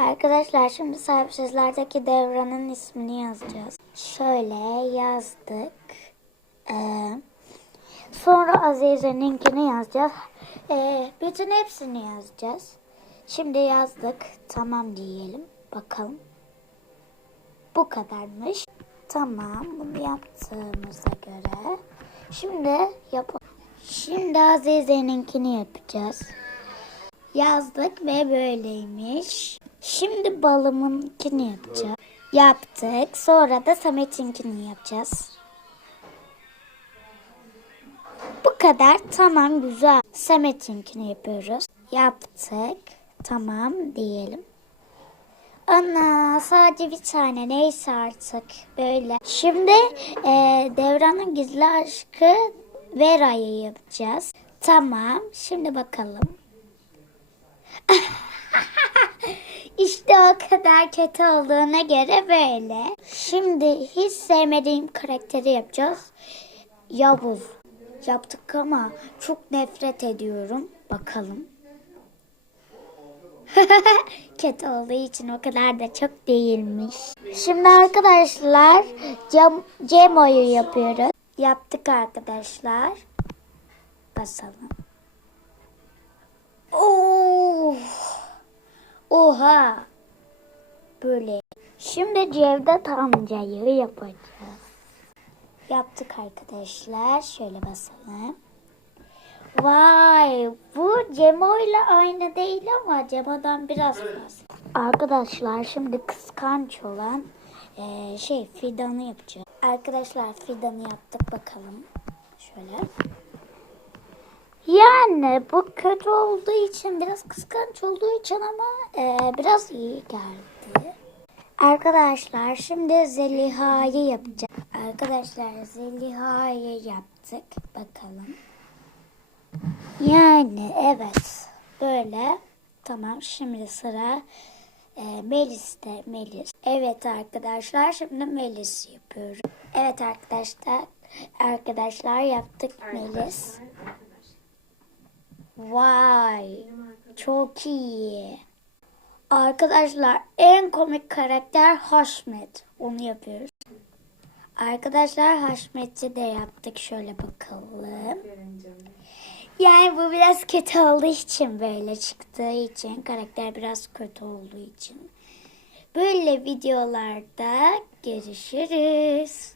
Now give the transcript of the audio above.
Arkadaşlar şimdi sahipsizlerdeki devranın ismini yazacağız. Şöyle yazdık. Ee, sonra Azize'ninkini yazacağız. Ee, bütün hepsini yazacağız. Şimdi yazdık. Tamam diyelim. Bakalım. Bu kadarmış. Tamam bunu yaptığımıza göre. Şimdi yap. Şimdi Azize'ninkini yapacağız. Yazdık ve böyleymiş. Şimdi balımınkini yapacağız. Yaptık. Sonra da Samet'inkini yapacağız. Bu kadar. Tamam güzel. Samet'inkini yapıyoruz. Yaptık. Tamam diyelim. Ana sadece bir tane neyse artık böyle. Şimdi e, Devran'ın gizli aşkı Vera'yı yapacağız. Tamam şimdi bakalım. işte o kadar kötü olduğuna göre böyle. Şimdi hiç sevmediğim karakteri yapacağız. Yavuz. Yaptık ama çok nefret ediyorum. Bakalım. Kötü olduğu için o kadar da çok değilmiş. Şimdi arkadaşlar cam, Cemo'yu yapıyoruz. Yaptık arkadaşlar. Basalım. Oha! Böyle. Şimdi Cevdet amcayı yapacağız. Yaptık arkadaşlar. Şöyle basalım. Vay bu Cemo ile aynı değil ama Cemo'dan biraz fazla. Arkadaşlar şimdi kıskanç olan eee, şey fidanı yapacağız. Arkadaşlar fidanı yaptık bakalım. Şöyle. Yani bu kötü olduğu için biraz kıskanç olduğu için ama eee, biraz iyi geldi. Arkadaşlar şimdi Zeliha'yı yapacağız. Arkadaşlar Zeliha'yı yaptık. Bakalım. Yani evet. Böyle. Tamam şimdi sıra e, Melis'te. Melis. Evet arkadaşlar şimdi Melis yapıyoruz. Evet arkadaşlar. Arkadaşlar yaptık Melis. Vay. Çok iyi. Arkadaşlar en komik karakter Haşmet. Onu yapıyoruz. Arkadaşlar Haşmet'i de yaptık. Şöyle bakalım. Yani bu biraz kötü olduğu için böyle çıktığı için karakter biraz kötü olduğu için. Böyle videolarda görüşürüz.